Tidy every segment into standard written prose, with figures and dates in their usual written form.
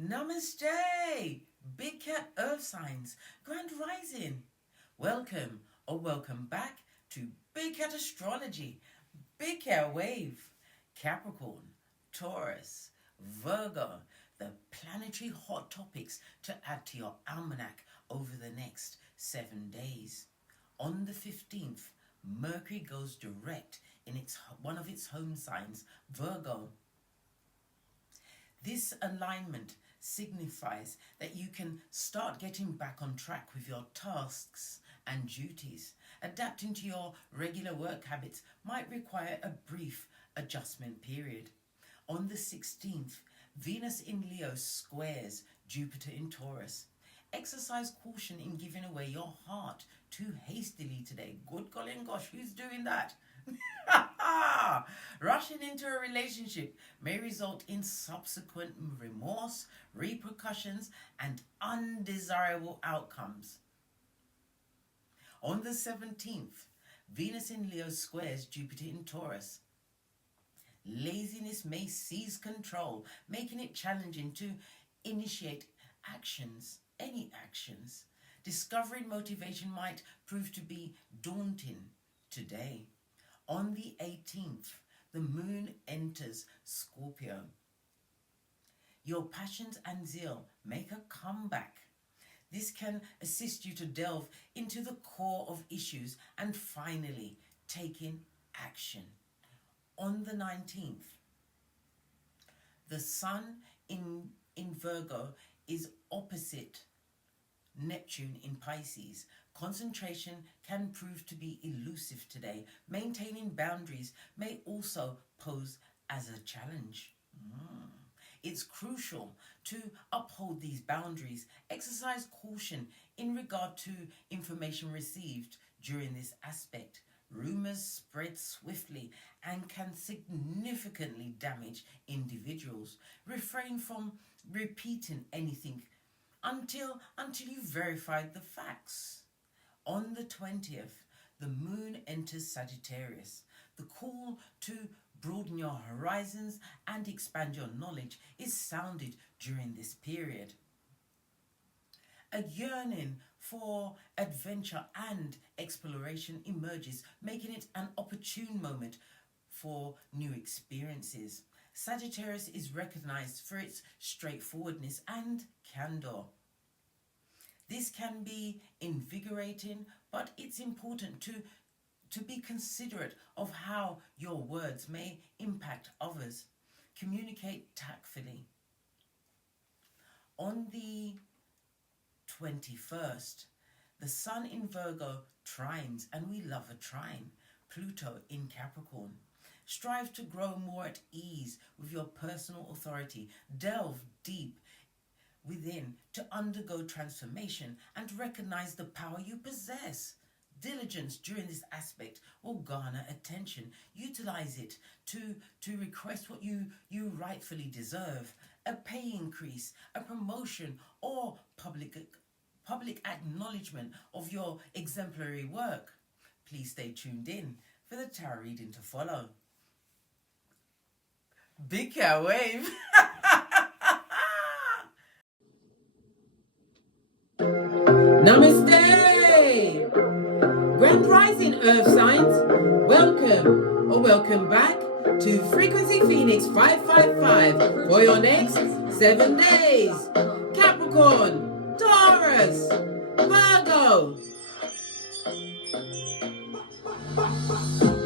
Namaste, Big Cat Earth Signs, Grand Rising. Welcome or welcome back to Big Cat Astrology, Big Cat Wave, Capricorn, Taurus, Virgo, the planetary hot topics to add to your almanac over the next 7 days. On the 15th, Mercury goes direct in one of its home signs, Virgo. This alignment signifies that you can start getting back on track with your tasks and duties. Adapting to your regular work habits might require a brief adjustment period. On the 16th, Venus in Leo squares Jupiter in Taurus. Exercise caution in giving away your heart too hastily today. Good golly gosh, who's doing that? Rushing into a relationship may result in subsequent remorse, repercussions, and undesirable outcomes. On the 17th, Venus in Leo squares Jupiter in Taurus. Laziness may seize control, making it challenging to initiate any actions. Discovering motivation might prove to be daunting today. On the 18th, the moon enters Scorpio. Your passions and zeal make a comeback. This can assist you to delve into the core of issues and finally taking action. On the 19th, the sun in Virgo is opposite Neptune in Pisces. Concentration can prove to be elusive today. Maintaining boundaries may also pose as a challenge. It's crucial to uphold these boundaries. Exercise caution in regard to information received during this aspect. Rumors spread swiftly and can significantly damage individuals. Refrain from repeating anything until you've verified the facts. On the 20th, the moon enters Sagittarius. The call to broaden your horizons and expand your knowledge is sounded during this period. A yearning for adventure and exploration emerges, making it an opportune moment for new experiences. Sagittarius is recognized for its straightforwardness and candor. This can be invigorating, but it's important to be considerate of how your words may impact others. Communicate tactfully. On the 21st, the sun in Virgo trines, and we love a trine, Pluto in Capricorn. Strive to grow more at ease with your personal authority. Delve deep within to undergo transformation and recognize the power you possess. Diligence during this aspect will garner attention. Utilize it to request what you rightfully deserve. A pay increase, a promotion, or public acknowledgement of your exemplary work. Please stay tuned in for the tarot reading to follow. Big Cat Wave. Namaste! Grand Rising Earth Signs, welcome or welcome back to Frequency Phoenix 555 for your next 7 days. Capricorn, Taurus, Virgo.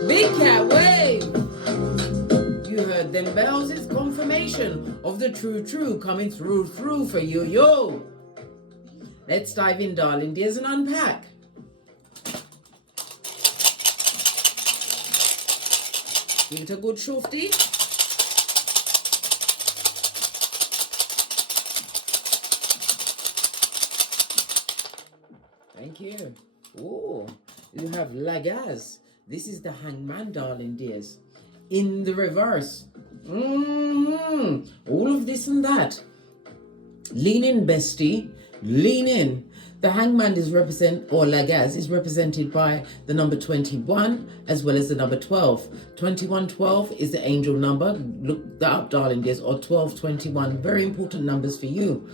Big Cat Wave. You heard them bells, it's confirmation of the true coming through for you, yo. Let's dive in, darling dears, and unpack. Give it a good shufty. Thank you. Oh, you have Lagaz. This is the Hangman, darling dears. In the reverse. All of this and that. Lean in, bestie. Lean in. The Hangman is represented by the number 21 as well as the number 12. 2112 is the angel number. Look that up, darling dears, or 1221. Very important numbers for you.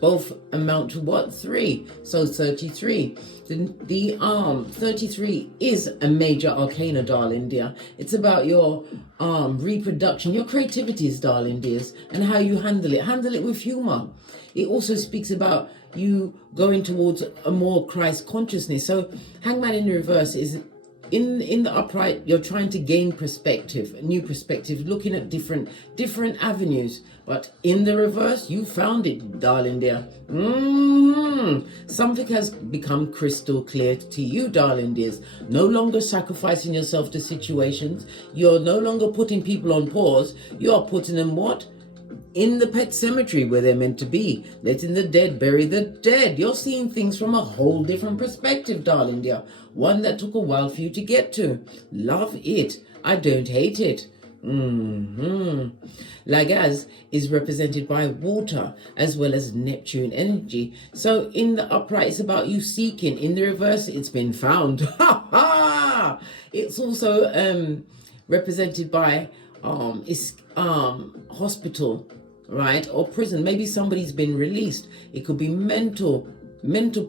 Both amount to what? 3. So 33. The 33 is a major arcana, darling dear. It's about your reproduction, your creativities, darling dears, and how you handle it. Handle it with humor. It also speaks about you going towards a more Christ consciousness. So Hangman in the reverse is in the upright, you're trying to gain perspective, a new perspective, looking at different avenues. But in the reverse, you found it, darling dear. Something has become crystal clear to you, darling dears. No longer sacrificing yourself to situations. You're no longer putting people on pause. You're putting them what? In the pet cemetery where they're meant to be. Letting the dead bury the dead. You're seeing things from a whole different perspective, darling dear. One that took a while for you to get to. Love it. I don't hate it. Lagaz is represented by water as well as Neptune energy. So in the upright, it's about you seeking. In the reverse, it's been found. It's also represented by hospital, right, or prison. Maybe somebody's been released. It could be mental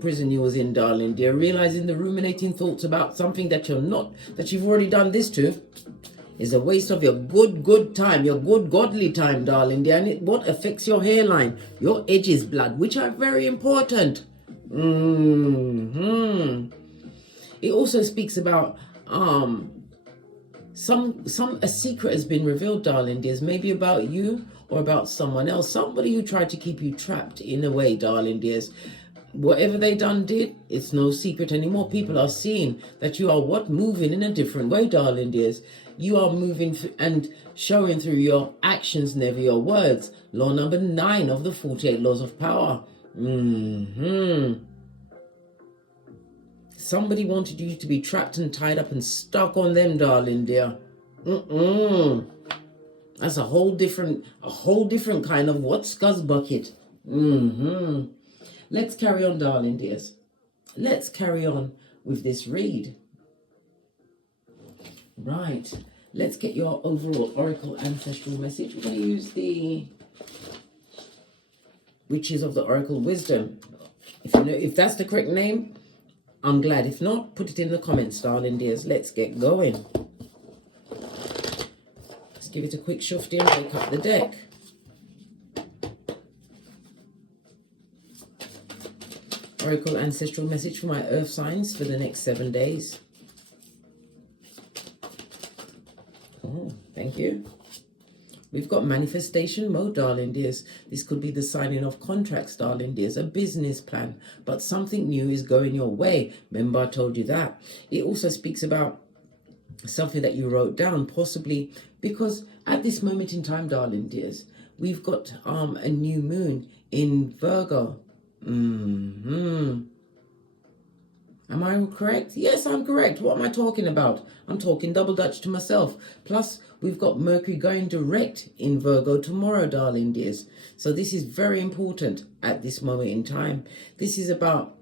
prison you was in, darling dear, realizing the ruminating thoughts about something that you've already done this to is a waste of your good time, your good godly time, darling dear. And it what affects your hairline, your edges, blood, which are very important. It also speaks about a secret has been revealed, darling dears, maybe about you or about someone else, somebody who tried to keep you trapped in a way, darling dears. Whatever they did, it's no secret anymore. People are seeing that you are moving in a different way, darling dears. You are moving and showing through your actions, never your words. Law number 9 of the 48 laws of power. Somebody wanted you to be trapped and tied up and stuck on them, darling dear. That's a whole different kind of what? Scuzz bucket. Let's carry on, darling dears. Let's carry on with this read. Right. Let's get your overall oracle ancestral message. We're going to use the Witches of the Oracle Wisdom. If you know if that's the correct name, I'm glad. If not, put it in the comments, darling dears. Let's get going. Let's give it a quick shufti and break up the deck. Oracle ancestral message for my earth signs for the next 7 days. Oh, thank you. We've got manifestation mode, darling dears. This could be the signing of contracts, darling dears, a business plan, but something new is going your way. Remember, I told you that. It also speaks about something that you wrote down, possibly because at this moment in time, darling dears, we've got a new moon in Virgo. Am I correct? Yes, I'm correct. What am I talking about? I'm talking double Dutch to myself. Plus, we've got Mercury going direct in Virgo tomorrow, darling dears. So this is very important at this moment in time. This is about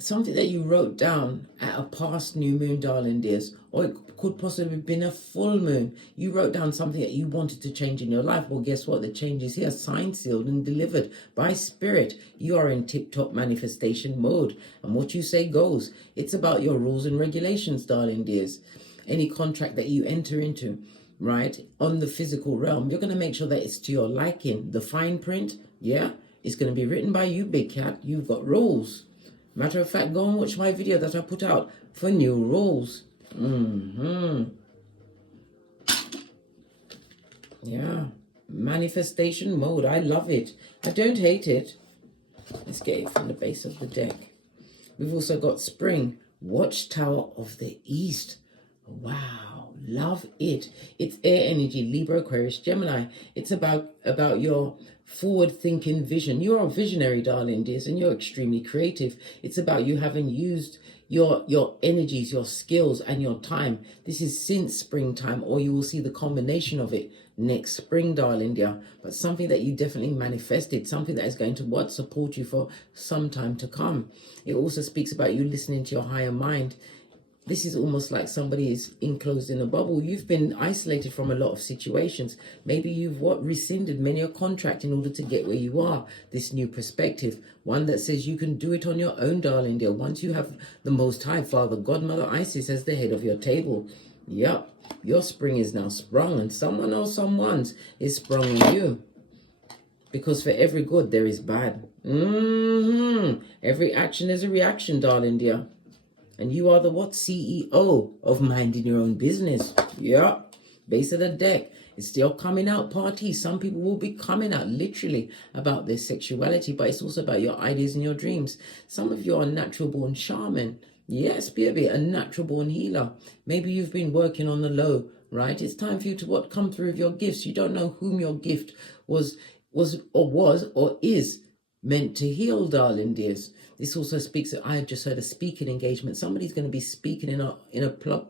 something that you wrote down at a past new moon, darling dears, or it could possibly have been a full moon. You wrote down something that you wanted to change in your life. Well, guess what? The change is here, signed, sealed, and delivered by spirit. You are in tip-top manifestation mode, and what you say goes. It's about your rules and regulations, darling dears. Any contract that you enter into, right, on the physical realm, you're going to make sure that it's to your liking. The fine print, yeah, it's going to be written by you, big cat. You've got rules. Matter of fact, go and watch my video that I put out for new rules. Yeah, manifestation mode. I love it. I don't hate it. Let's get it from the base of the deck. We've also got spring, watchtower of the east. Wow, love it. It's air energy, Libra, Aquarius, Gemini. It's about your forward-thinking vision. You're a visionary, darling dears, and you're extremely creative. It's about you having used your energies, your skills, and your time. This is since springtime, or you will see the combination of it next spring, darling dear. But something that you definitely manifested, something that is going to support you for some time to come. It also speaks about you listening to your higher mind. This is almost like somebody is enclosed in a bubble. You've been isolated from a lot of situations. Maybe you've rescinded many a contract in order to get where you are. This new perspective, one that says you can do it on your own, darling dear. Once you have the Most High Father, God, Mother Isis as the head of your table. Yep, your spring is now sprung, and someone or someone's is sprung on you. Because for every good there is bad. Every action is a reaction, darling dear. And you are the CEO of minding your own business. Yeah. Base of the deck. It's still coming out party. Some people will be coming out literally about their sexuality, but it's also about your ideas and your dreams. Some of you are natural born shaman. Yes, baby, a natural born healer. Maybe you've been working on the low, right? It's time for you to come through with your gifts. You don't know whom your gift was or is meant to heal, darling dears. This also speaks, I just heard a speaking engagement. Somebody's going to be speaking in a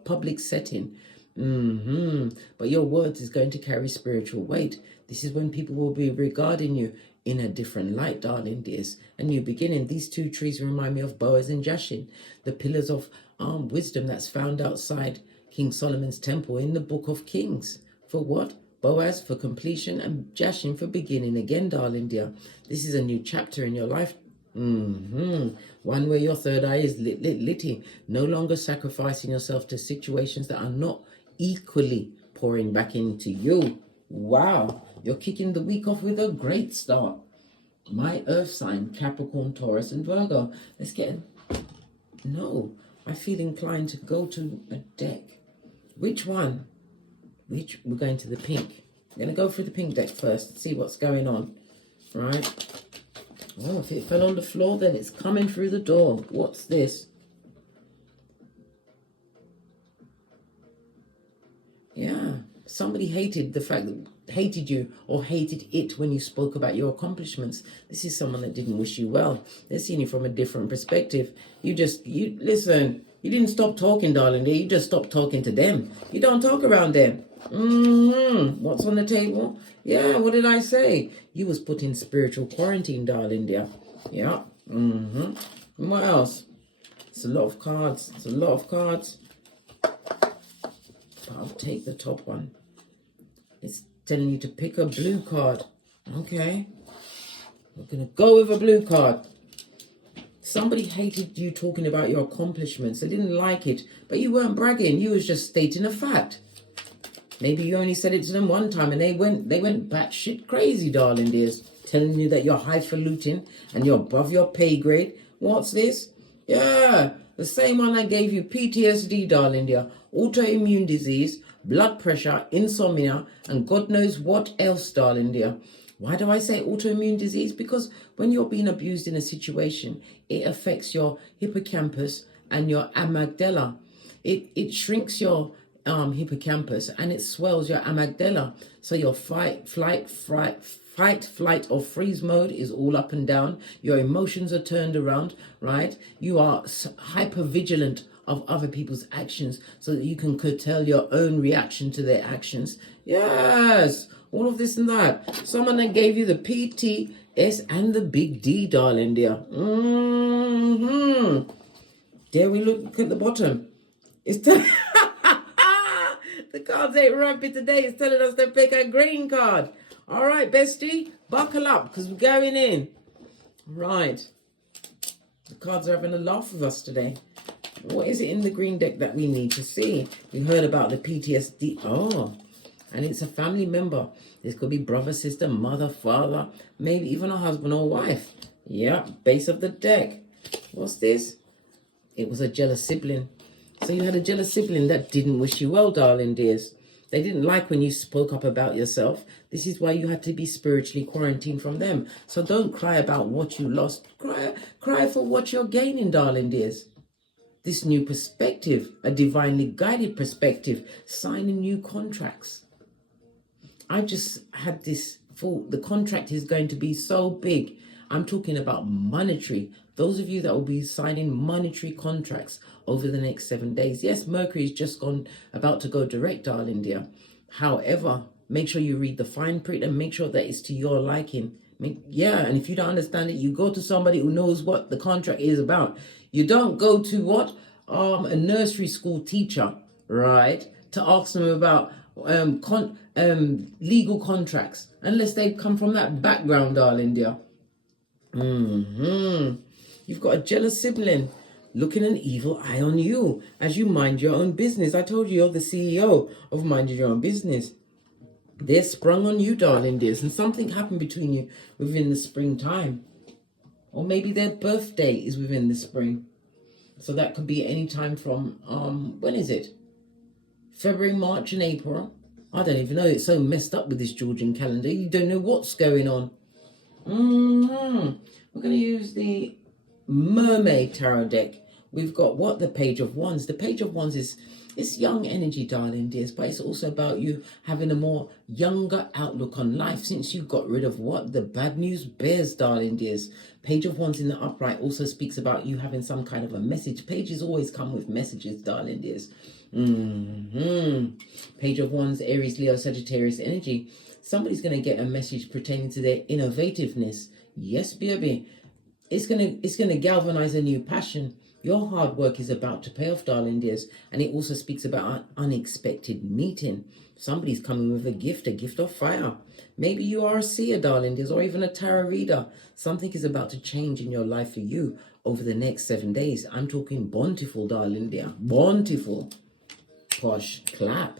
public setting. But your words is going to carry spiritual weight. This is when people will be regarding you in a different light, darling dears. A new beginning. These two trees remind me of Boaz and Jashin, the pillars of wisdom that's found outside King Solomon's temple in the Book of Kings. For what? Boaz for completion and Jashin for beginning again, darling dear. This is a new chapter in your life. One where your third eye is litty, no longer sacrificing yourself to situations that are not equally pouring back into you. Wow, you're kicking the week off with a great start. My earth sign, Capricorn, Taurus, and Virgo. Let's get no, I feel inclined to go to a deck. Which one? We're going to the pink. I'm going to go through the pink deck first, see what's going on. Right? Oh, if it fell on the floor, then it's coming through the door. What's this? Yeah. Somebody hated you or hated it when you spoke about your accomplishments. This is someone that didn't wish you well. They're seeing you from a different perspective. Listen, you didn't stop talking, darling. You just stopped talking to them. You don't talk around them. What's on the table? Yeah, what did I say? You was put in spiritual quarantine, darling dear. Yeah. What else? It's a lot of cards. I'll take the top one. It's telling you to pick a blue card. Okay. We're going to go with a blue card. Somebody hated you talking about your accomplishments. They didn't like it. But you weren't bragging. You was just stating a fact. Maybe you only said it to them one time and they went batshit crazy, darling dears. Telling you that you're highfalutin and you're above your pay grade. What's this? Yeah, the same one I gave you. PTSD, darling dear. Autoimmune disease, blood pressure, insomnia, and God knows what else, darling dear. Why do I say autoimmune disease? Because when you're being abused in a situation, it affects your hippocampus and your amygdala. It shrinks your hippocampus and it swells your amygdala. So your fight, flight, or freeze mode is all up and down. Your emotions are turned around, right? You are hyper vigilant of other people's actions so that you can curtail your own reaction to their actions. Yes, all of this and that. Someone that gave you the PTS and the big D, darling dear. There we look at the bottom. It's the cards ain't ramping today. It's telling us to pick a green card. All right, bestie, buckle up because we're going in. Right. The cards are having a laugh with us today. What is it in the green deck that we need to see? We heard about the PTSD. Oh, and it's a family member. This could be brother, sister, mother, father, maybe even a husband or wife. Yeah, base of the deck. What's this? It was a jealous sibling. So you had a jealous sibling that didn't wish you well, darling dears. They didn't like when you spoke up about yourself. This is why you had to be spiritually quarantined from them. So don't cry about what you lost. Cry for what you're gaining, darling dears. This new perspective, a divinely guided perspective, signing new contracts. I just had this thought, the contract is going to be so big. I'm talking about monetary. Those of you that will be signing monetary contracts over the next 7 days. Yes, Mercury is just about to go direct, darling dear. However, make sure you read the fine print and make sure that it's to your liking. Yeah, and if you don't understand it, you go to somebody who knows what the contract is about. You don't go to what? A nursery school teacher, right? To ask them about legal contracts, unless they come from that background, darling dear. You've got a jealous sibling looking an evil eye on you as you mind your own business. I told you you're the CEO of minding your own business. They're sprung on you, darling dears, and something happened between you within the springtime. Or maybe their birthday is within the spring. So that could be any time from, when is it? February, March, and April. I don't even know. It's so messed up with this Georgian calendar. You don't know what's going on. We're going to use the Mermaid Tarot deck. We've got what? The Page of Wands. The Page of Wands is young energy, darling dears, but it's also about you having a more younger outlook on life since you got rid of what? The bad news bears, darling dears. Page of Wands in the upright also speaks about you having some kind of a message. Pages always come with messages, darling dears. Page of Wands, Aries, Leo, Sagittarius energy. Somebody's going to get a message pertaining to their innovativeness. Yes, baby. It's gonna galvanize a new passion. Your hard work is about to pay off, darling dears. And it also speaks about an unexpected meeting. Somebody's coming with a gift of fire. Maybe you are a seer, darling dears, or even a tarot reader. Something is about to change in your life for you over the next 7 days. I'm talking bountiful, darling dear. Bountiful. Posh. Clap.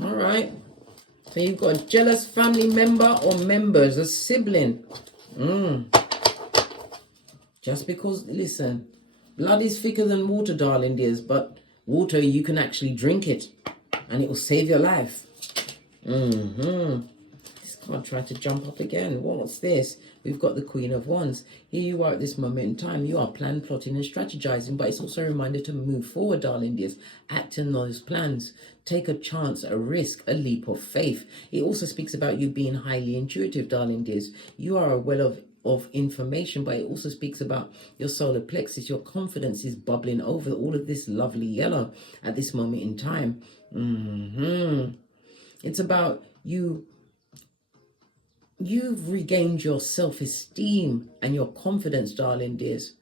All right. So you've got a jealous family member or members, a sibling. Just because, listen, blood is thicker than water, darling dears, but water, you can actually drink it and it will save your life. This card tried to jump up again. What's this? We've got the Queen of Wands. Here you are at this moment in time. You are planning, plotting and strategizing, but it's also a reminder to move forward, darling dears. Act on those plans. Take a chance, a risk, a leap of faith. It also speaks about you being highly intuitive, darling dears. You are a well of information, but it also speaks about your solar plexus. Your confidence is bubbling over, all of this lovely yellow at this moment in time. It's about you've regained your self-esteem and your confidence, darling dears.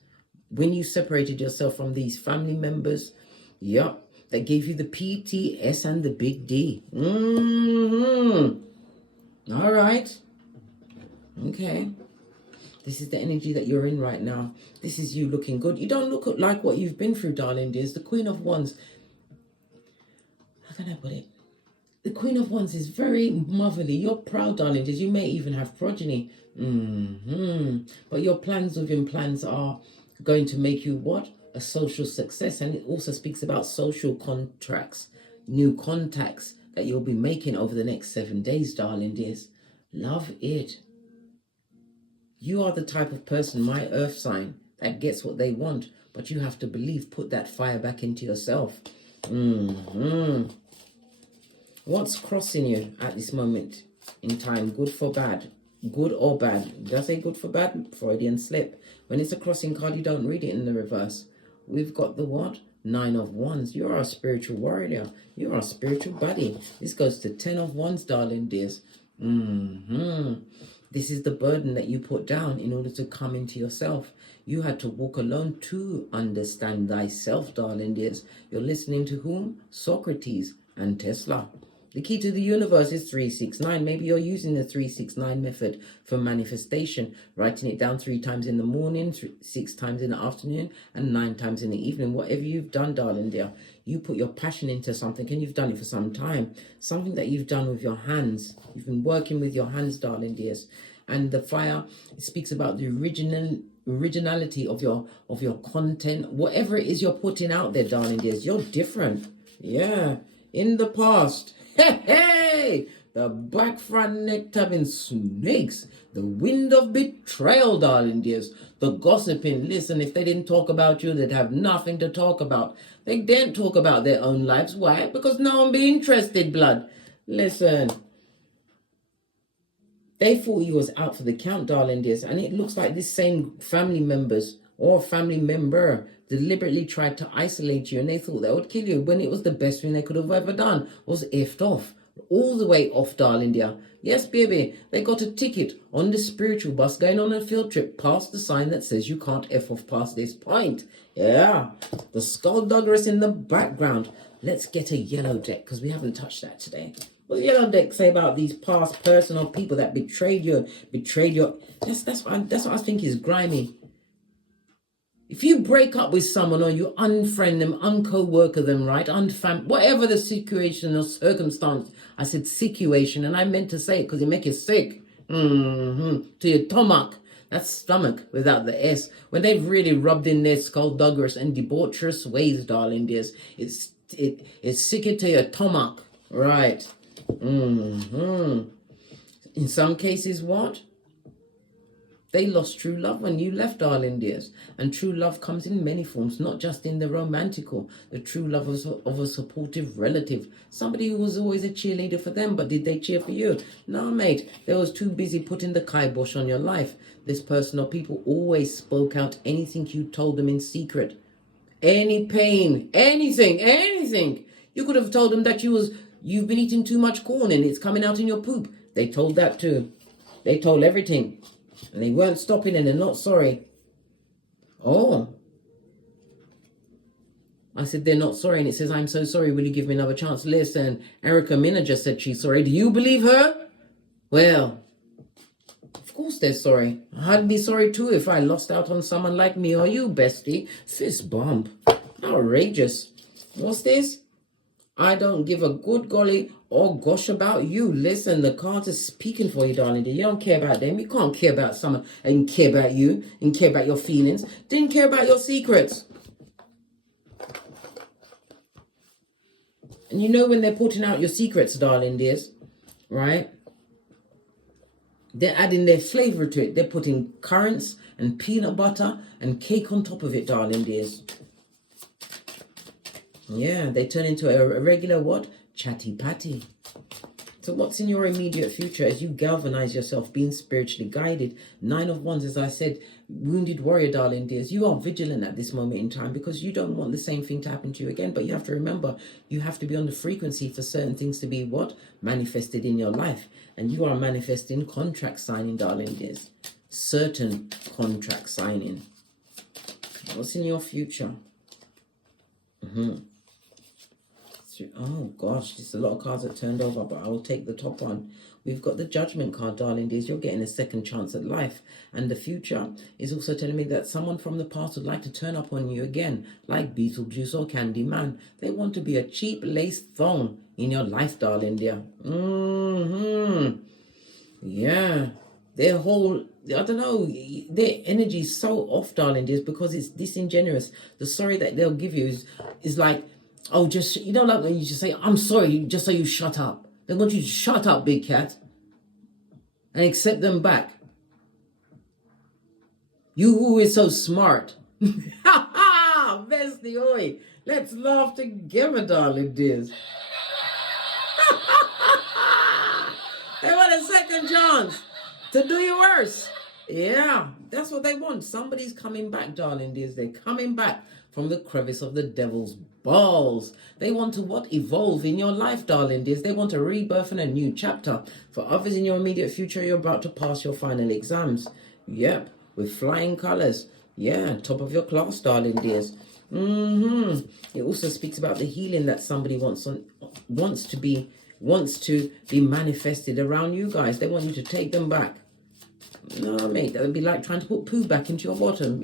When you separated yourself from these family members, that gave you the PTS and the big D. All right. Okay. This is the energy that you're in right now. This is you looking good. You don't look like what you've been through, darling dears. The Queen of Wands. How can I put it? The Queen of Wands is very motherly. You're proud, darling dears. You may even have progeny. But your plans within plans are going to make you what? A social success. And it also speaks about social contracts, new contacts that you'll be making over the next 7 days, darling dears. Love it. You are the type of person, my earth sign, that gets what they want, but you have to believe, put that fire back into yourself. What's crossing you at this moment in time? Good for bad? Good or bad? Did I say good for bad? Freudian slip. When it's a crossing card, you don't read it in the reverse. We've got the what? 9 of Wands. You're a spiritual warrior. You're a spiritual buddy. This goes to 10 of Wands, darling dears. This is the burden that you put down in order to come into yourself. You had to walk alone to understand thyself, darling dears. You're listening to whom? Socrates and Tesla. The key to the universe is 369. Maybe you're using the 369 method for manifestation, writing it down 3 times in the morning, 6 times in the afternoon, and 9 times in the evening. Whatever you've done, darling dear, you put your passion into something, and you've done it for some time. Something that you've done with your hands. You've been working with your hands, darling dears. And the fire, it speaks about the originality of your content. Whatever it is you're putting out there, darling dears, you're different. Yeah. In the past, hey, the back front neck tapping snakes, the wind of betrayal, darling dears, the gossiping. Listen, if they didn't talk about you, they'd have nothing to talk about. They didn't talk about their own lives. Why? Because no one be interested, blood. Listen. They thought he was out for the count, darling dears. And it looks like this same family members or family member deliberately tried to isolate you, and they thought they would kill you when it was the best thing they could have ever done was effed off. All the way off, darling dear. Yes, baby, they got a ticket on the spiritual bus going on a field trip past the sign that says you can't F off past this point. Yeah, the skullduggeress in the background. Let's get a yellow deck because we haven't touched that today. What does the yellow deck say about these past personal people that betrayed you? That's what I think is grimy. If you break up with someone or you unfriend them, unco-worker them, right, whatever the situation or circumstance, I said situation, and I meant to say it because it make you sick. To your stomach. That's stomach without the S. When they've really rubbed in their skullduggerous and debaucherous ways, darling dears, it's sick to your stomach, right? In some cases, what? They lost true love when you left, darling dears. And true love comes in many forms, not just in the romantical. The true love of a supportive relative. Somebody who was always a cheerleader for them, but did they cheer for you? No, mate. They was too busy putting the kibosh on your life. This person or people always spoke out anything you told them in secret. Any pain, anything. You could have told them that you've been eating too much corn and it's coming out in your poop. They told that too. They told everything. And they weren't stopping and they're not sorry. Oh. I said, they're not sorry. And it says, I'm so sorry. Will you give me another chance? Listen, Erica Minna just said she's sorry. Do you believe her? Well, of course they're sorry. I'd be sorry too if I lost out on someone like me or you, bestie. Fist bump. Outrageous. What's this? I don't give a good golly or gosh about you. Listen, the cards are speaking for you, darling. You don't care about them. You can't care about someone and care about you and care about your feelings. Didn't care about your secrets. And you know when they're putting out your secrets, darling dears, right? They're adding their flavor to it. They're putting currants and peanut butter and cake on top of it, darling dears. Yeah, they turn into a regular what? Chatty patty. So what's in your immediate future as you galvanize yourself, being spiritually guided? 9 of Wands, as I said, wounded warrior, darling dears. You are vigilant at this moment in time because you don't want the same thing to happen to you again. But you have to remember, you have to be on the frequency for certain things to be what? Manifested in your life. And you are manifesting contract signing, darling dears. Certain contract signing. What's in your future? Oh gosh, there's a lot of cards that turned over, but I will take the top one. We've got the Judgment card, darling dears. You're getting a second chance at life. And the future is also telling me that someone from the past would like to turn up on you again, like Beetlejuice or Candyman. They want to be a cheap lace thong in your life, darling dear. Yeah. Their whole, I don't know, their energy is so off, darling dears, because it's disingenuous. The sorry that they'll give you is like, oh, just, you know, like when you just say, I'm sorry, just so you shut up. They want you to shut up, big cat, and accept them back. You who is so smart. Ha ha! Bestie, oi. Let's laugh together, darling dears. They want a second chance to do you worse. Yeah, that's what they want. Somebody's coming back, darling dears. They're coming back from the crevice of the devil's balls. They want to what? Evolve in your life, darling dears. They want a rebirth and a new chapter. For others in your immediate future, you're about to pass your final exams. Yep, with flying colors. Yeah, top of your class, darling dears. It also speaks about the healing that somebody wants to be manifested around you guys. They want you to take them back. No, mate, that would be like trying to put poo back into your bottom.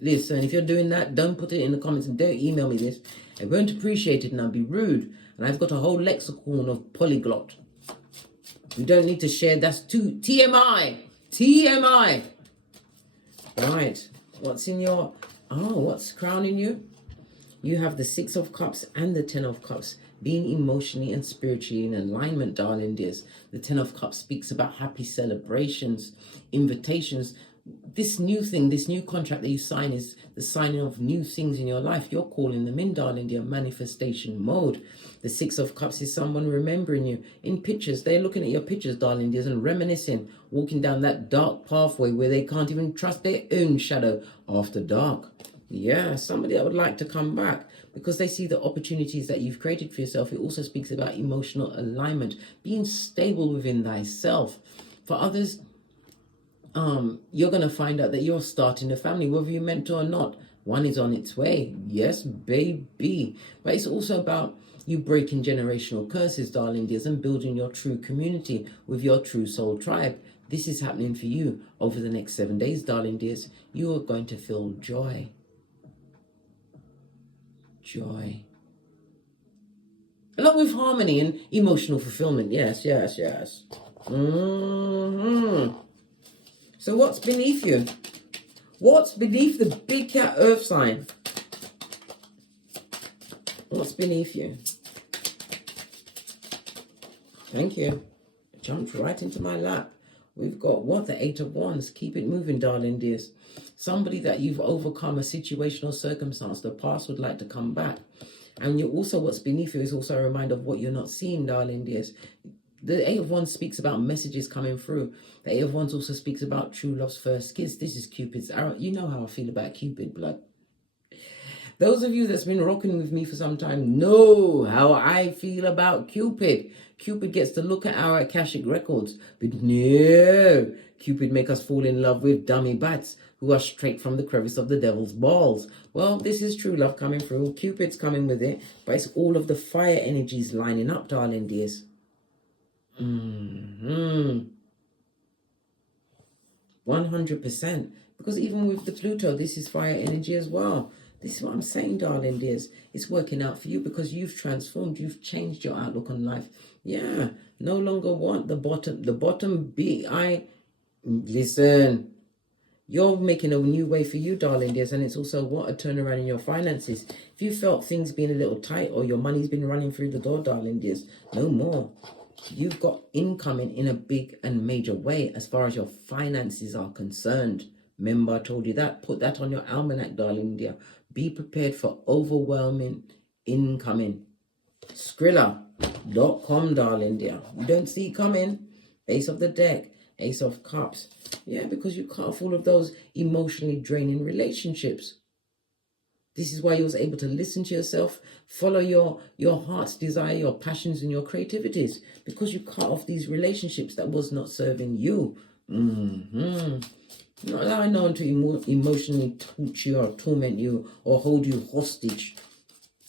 Listen, if you're doing that, don't put it in the comments and don't email me this. I won't appreciate it and I'll be rude. And I've got a whole lexicon of polyglot. We don't need to share. That's too TMI. TMI. Right. What's in your... Oh, what's crowning you? You have the 6 of Cups and the 10 of Cups. Being emotionally and spiritually in alignment, darling dears. The 10 of Cups speaks about happy celebrations, invitations this new thing, this new contract that you sign is the signing of new things in your life. You're calling them in, darling, dear, manifestation mode. The Six of Cups is someone remembering you in pictures. They're looking at your pictures, darling dears, and reminiscing, walking down that dark pathway where they can't even trust their own shadow after dark. Yeah, somebody that would like to come back because they see the opportunities that you've created for yourself. It also speaks about emotional alignment, being stable within thyself. For others, you're going to find out that you're starting a family, whether you're meant to or not. One is on its way. Yes, baby. But it's also about you breaking generational curses, darling dears, and building your true community with your true soul tribe. This is happening for you over the next 7 days, darling dears. You are going to feel joy. Joy. Along with harmony and emotional fulfillment. Yes, yes, yes. So what's beneath you? What's beneath the big cat earth sign? What's beneath you? Thank you. It jumped right into my lap. We've got what? The Eight of Wands. Keep it moving, darling dears. Somebody that you've overcome a situation or circumstance. The past would like to come back. And you also, what's beneath you is also a reminder of what you're not seeing, darling dears. The Eight of Wands speaks about messages coming through. The Eight of Wands also speaks about true love's first kiss. This is Cupid's arrow. You know how I feel about Cupid, blood. Those of you that's been rocking with me for some time know how I feel about Cupid. Cupid gets to look at our Akashic records. But no, Cupid make us fall in love with dummy bats who are straight from the crevice of the devil's balls. Well, this is true love coming through. Cupid's coming with it. But it's all of the fire energies lining up, darling dears. 100%. Because even with the Pluto, this is fire energy as well. This is what I'm saying, darling dears. It's working out for you because you've transformed. You've changed your outlook on life. Yeah. No longer want the bottom. The bottom Listen. You're making a new way for you, darling dears. And it's also what? A turnaround in your finances. If you felt things being a little tight or your money's been running through the door, darling dears, no more. You've got incoming in a big and major way as far as your finances are concerned. Remember, I told you that. Put that on your almanac, darling dear. Be prepared for overwhelming incoming. Skrilla.com, darling dear. You don't see it coming. Ace of the deck. Ace of Cups. Yeah, because you cut off all of those emotionally draining relationships. This is why you was able to listen to yourself, follow your heart's desire, your passions and your creativities, because you cut off these relationships that was not serving you. Not allowing no one to emotionally torture you or torment you or hold you hostage.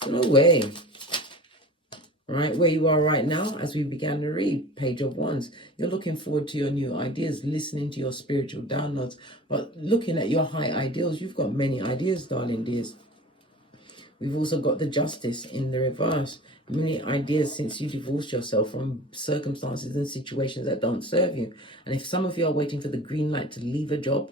No way. Right, where you are right now, as we began to read, Page of Wands, you're looking forward to your new ideas, listening to your spiritual downloads, but looking at your high ideals. You've got many ideas, darling dears. We've also got the Justice in the reverse. Many ideas since you divorced yourself from circumstances and situations that don't serve you. And if some of you are waiting for the green light to leave a job,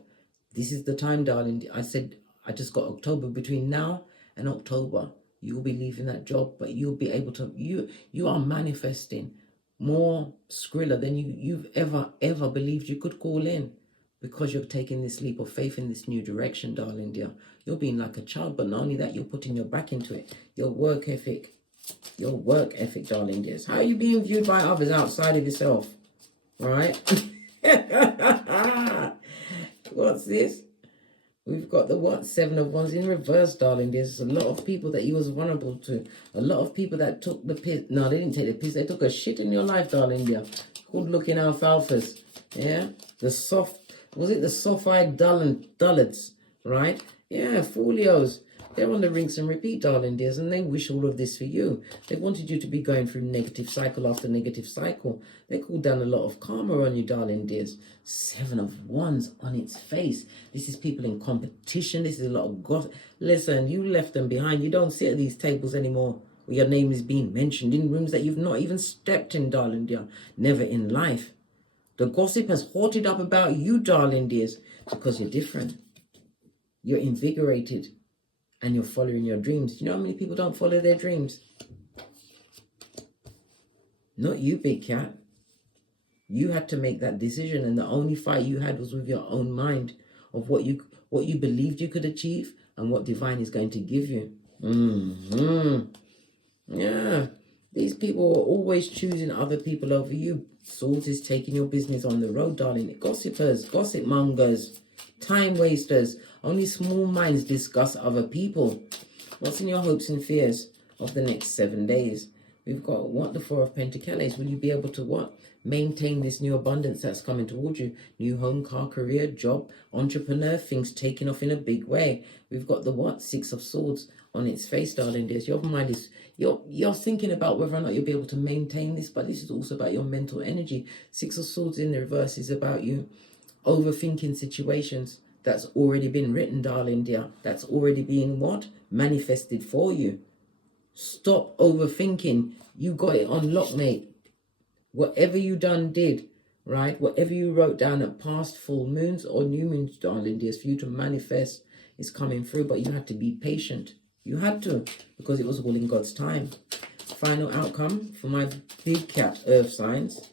this is the time, darling. I said, I just got October. Between now and October, you'll be leaving that job, but you'll be able to, you are manifesting more Skrilla than you've ever believed you could call in. Because you're taking this leap of faith in this new direction, darling dear. You're being like a child, but not only that, you're putting your back into it. Your work ethic, darling dears. How are you being viewed by others outside of yourself? Right? What's this? We've got the what? Seven of Wands in reverse, darling. There's a lot of people that you was vulnerable to. A lot of people that took the piss. No, they didn't take the piss. They took a shit in your life, darling dear. Good looking alfalfas. Yeah? The soft-eyed dullards, right? Yeah, folios. They're on the rinse and repeat, darling dears, and they wish all of this for you. They wanted you to be going through negative cycle after negative cycle. They called down a lot of karma on you, darling dears. Seven of Wands on its face. This is people in competition. This is a lot of gossip. Listen, you left them behind. You don't sit at these tables anymore where your name is being mentioned in rooms that you've not even stepped in, darling dear. Never in life. The gossip has hoarded up about you, darling dears, because you're different. You're invigorated. And you're following your dreams. You know how many people don't follow their dreams? Not you, big cat. You had to make that decision, and the only fight you had was with your own mind. of what you believed you could achieve and what divine is going to give you. Yeah, these people are always choosing other people over you. Swords is taking your business on the road, darling. Gossipers, gossip mongers, time wasters. Only small minds discuss other people. What's in your hopes and fears of the next 7 days? We've got what? The Four of Pentacles. Will you be able to what? Maintain this new abundance that's coming towards you. New home, car, career, job, entrepreneur, things taking off in a big way. We've got the what? Six of Swords on its face, darling dears. Your mind is, you're thinking about whether or not you'll be able to maintain this, but this is also about your mental energy. Six of Swords in the reverse is about you overthinking situations. That's already been written, darling dear. That's already been what? Manifested for you. Stop overthinking. You got it on lock, mate. Whatever you did, right? Whatever you wrote down at past full moons or new moons, darling dears, for you to manifest is coming through. But you had to be patient. You had to, because it was all in God's time. Final outcome for my big cat earth signs.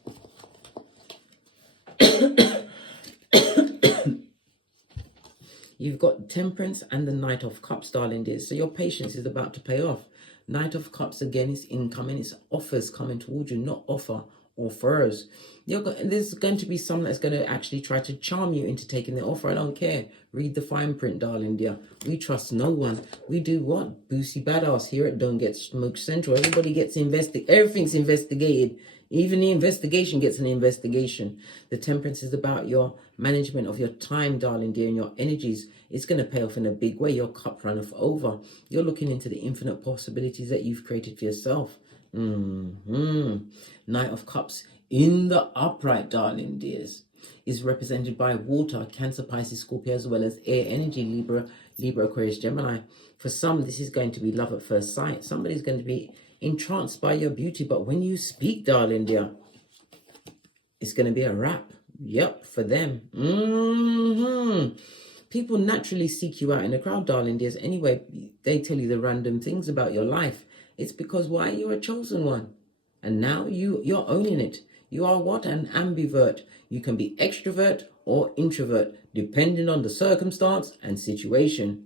You've got Temperance and the Knight of Cups, darling dears. So your patience is about to pay off. Knight of Cups, again, is incoming. It's offers coming towards you, not offers. There's going to be someone that's going to actually try to charm you into taking the offer. I don't care. Read the fine print, darling dear. We trust no one. We do what? Boosie Badass here at Don't Get Smoked Central. Everybody gets investigated. Everything's investigated. Even the investigation gets an investigation. The Temperance is about your management of your time, darling dear, and your energies. It's going to pay off in a big way. Your cup runneth over. You're looking into the infinite possibilities that you've created for yourself. Knight of Cups in the upright, darling dears, is represented by water, Cancer, Pisces, Scorpio, as well as air energy, Libra, Aquarius, Gemini. For some, this is going to be love at first sight. Somebody's going to be entranced by your beauty, but when you speak, darling dear, it's going to be a wrap. Yep, for them. People naturally seek you out in a crowd, darling dears. Anyway, they tell you the random things about your life. It's because why? You're a chosen one. And now you're owning it. You are what? An ambivert. You can be extrovert or introvert, depending on the circumstance and situation.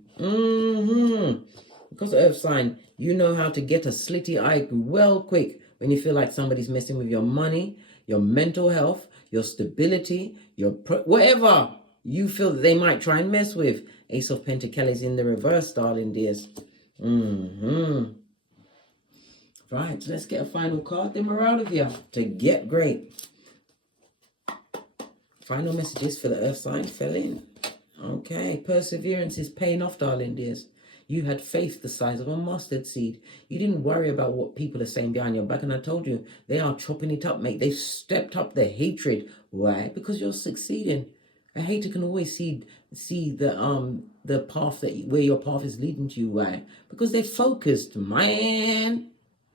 Because of Earth sign, you know how to get a slitty eye well quick when you feel like somebody's messing with your money, your mental health, your stability, whatever you feel that they might try and mess with. Ace of Pentacles in the reverse, darling dears. Right, so let's get a final card, then we're out of here to get great. Final messages for the Earth sign fell in. Okay, perseverance is paying off, darling dears. You had faith the size of a mustard seed. You didn't worry about what people are saying behind your back. And I told you, they are chopping it up, mate. They've stepped up the hatred. Why? Because you're succeeding. A hater can always see the path where your path is leading to you. Why? Because they're focused, man.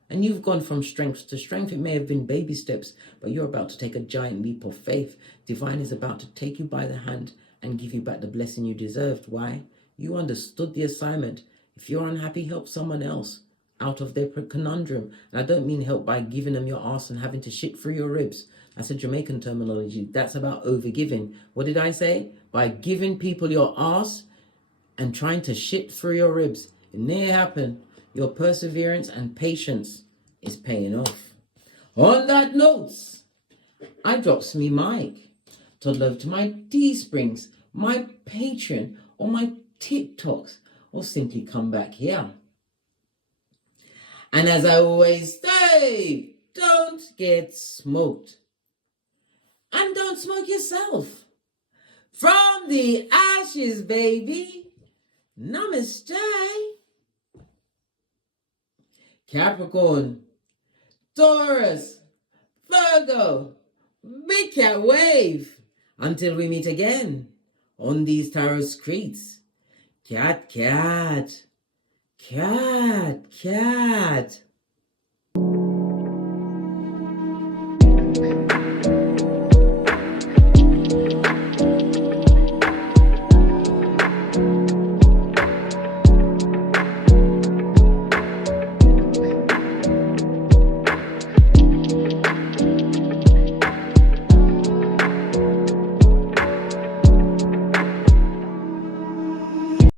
And you've gone from strength to strength. It may have been baby steps, but you're about to take a giant leap of faith. Divine is about to take you by the hand and give you back the blessing you deserved. Why? You understood the assignment. If you're unhappy, help someone else out of their conundrum. And I don't mean help by giving them your arse and having to shit through your ribs. That's a Jamaican terminology. That's about overgiving. What did I say? By giving people your arse and trying to shit through your ribs. It may happen. Your perseverance and patience is paying off. On that note, I drops me mic. To love to my Teesprings, my Patreon, or my TikToks, or simply come back here. And as I always say, don't get smoked. And don't smoke yourself. From the ashes, baby. Namaste. Capricorn, Taurus, Virgo, big cat wave. Until we meet again on these tarot streets. Cat, cat, cat, cat.